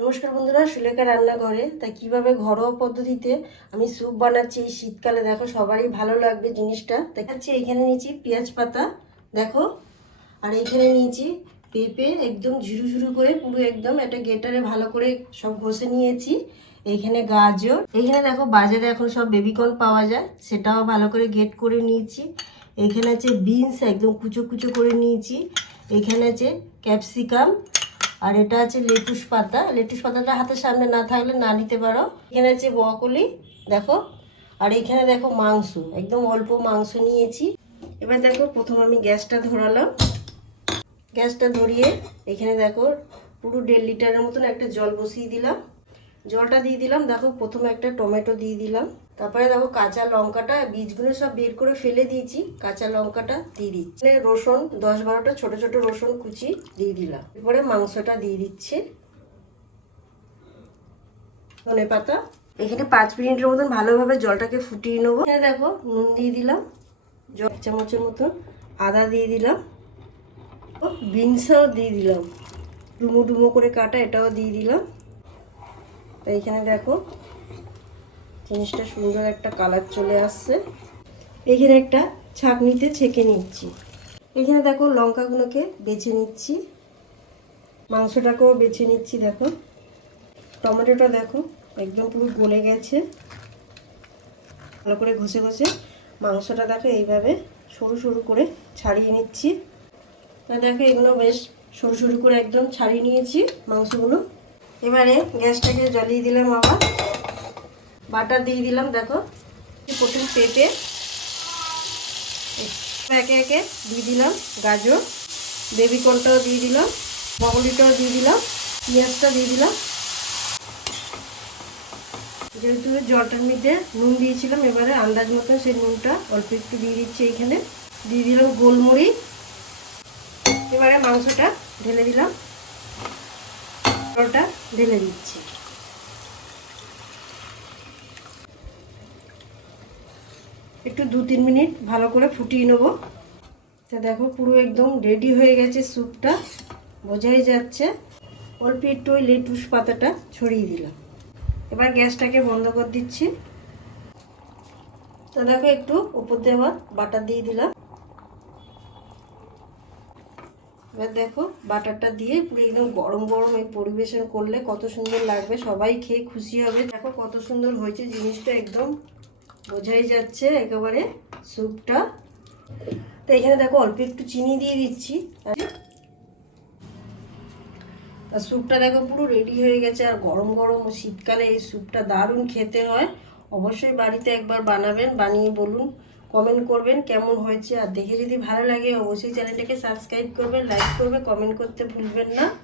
নমস্কার বন্ধুরা, সুলেখা রান্নাঘরে। তাই কিভাবে ঘরোয়া পদ্ধতিতে আমি স্যুপ বানাচ্ছি এই শীতকালে, দেখো সবারই ভালো লাগবে জিনিসটা। দেখাচ্ছি, এইখানে নিয়েছি পেঁয়াজ পাতা, দেখো। আর এইখানে নিয়েছি পেঁপে, একদম ঝুরু ঝুরু করে পুরো একদম একটা গেটারে ভালো করে সব ঘষে নিয়েছি। এইখানে গাজর, এইখানে দেখো বাজারে এখন সব বেবিকর্ন পাওয়া যায়, সেটাও ভালো করে গেট করে নিয়েছি। এইখানে আছে বিনস, একদম কুচো কুচো করে নিয়েছি। এইখানে আছে ক্যাপসিকাম, আর এটা আছে লেটুস পাতা। লেটুস পাতাটা হাতের সামনে না থাকলে না নিতে পারো। এখানে আছে ব্রকলি, দেখো। আর এখানে দেখো মাংস, একদম অল্প মাংস নিয়েছি। এবার দেখো, প্রথম আমি গ্যাসটা ধরালাম। গ্যাসটা ধরিয়ে এখানে দেখো পুরো 1.5 লিটারের মতন একটা জল বসিয়ে দিলাম। জলটা দিয়ে দিলাম, দেখো প্রথমে একটা টমেটো দিয়ে দিলাম। তারপরে দেখো কাঁচা লঙ্কাটা, বীজগুলো সব বের করে ফেলে দিয়েছি, কাঁচা লঙ্কাটা দিয়ে দিচ্ছি। রসুন 10-12টা ছোট ছোট রসুন কুচি দিয়ে দিলাম। এরপরে মাংসটা দিয়ে দিচ্ছি। ধনে পাতা, এখানে 5 মিনিটের মতন ভালোভাবে জলটাকে ফুটিয়ে নেবো। এখানে দেখো নুন দিয়ে দিলাম, 1 চামচের মতন আদা দিয়ে দিলাম, বিনসও দিয়ে দিলাম, ডুমো ডুমো করে কাটা, এটাও দিয়ে দিলাম। তাই এখানে দেখো জিনিসটা সুন্দর একটা কালার চলে আসছে। এখানে একটা ছাঁকনিতে ছেঁকে নিচ্ছি। এখানে দেখো লঙ্কাগুলোকে বেছে নিচ্ছি, মাংসটাকেও বেছে নিচ্ছি। দেখো টমেটোটা দেখো একদম পুরো গলে গেছে। ভালো করে ঘষে ঘষে মাংসটা দেখো এইভাবে সরু সরু করে ছাড়িয়ে নিচ্ছি। দেখো এগুলো বেশ সরু সরু করে একদম ছাড়িয়ে নিয়েছি মাংসগুলো। এবারে গ্যাসটাকে জ্বালিয়ে দিলাম, আবার বাটার দিয়ে দিলাম। দেখো প্রথম পেঁপে একে একে দিয়ে দিলাম, গাজর, বেবিকর্নটাও দিয়ে দিলাম, ব্রকলিটাও দিয়ে দিলাম, পেঁয়াজটা দিয়ে দিলাম। যেহেতু জলটার মধ্যে নুন দিয়েছিলাম, এবারে আন্দাজ মতো সেই নুনটা অল্প একটু দিয়ে দিচ্ছি। এইখানে দিয়ে দিলাম গোলমরিচ। এবারে মাংসটা ঢেলে দিলাম, জলটা ঢেলে দিচ্ছি। একটু 2-3 মিনিট ভালো করে ফুটিয়ে নেবো। তা দেখো পুরো একদম রেডি হয়ে গেছে স্যুপটা, বোঝাই যাচ্ছে। অল্প একটু ওই লেটুস পাতাটা ছড়িয়ে দিলাম। এবার গ্যাসটাকে বন্ধ করে দিচ্ছি। তো দেখো একটু উপর দিয়ে আবার বাটার দিয়ে দিলাম। এবার দেখো বাটারটা দিয়ে পুরো একদম গরম গরম এই পরিবেশন করলে কত সুন্দর লাগবে, সবাই খেয়ে খুশি হবে। দেখো কত সুন্দর হয়েছে জিনিসটা, একদম বোঝাই যাচ্ছে একেবারে স্যুপটা। তো এখানে দেখো অল্প একটু চিনি দিয়ে দিচ্ছি। আর স্যুপটা দেখো পুরো রেডি হয়ে গেছে। আর গরম গরম শীতকালে এই স্যুপটা দারুণ খেতে হয়। অবশ্যই বাড়িতে একবার বানাবেন, বানিয়ে বলুন, কমেন্ট করবেন কেমন হয়েছে। আর দেখে যদি ভালো লাগে অবশ্যই চ্যানেলটাকে সাবস্ক্রাইব করবেন, লাইক করবে, কমেন্ট করতে ভুলবেন না।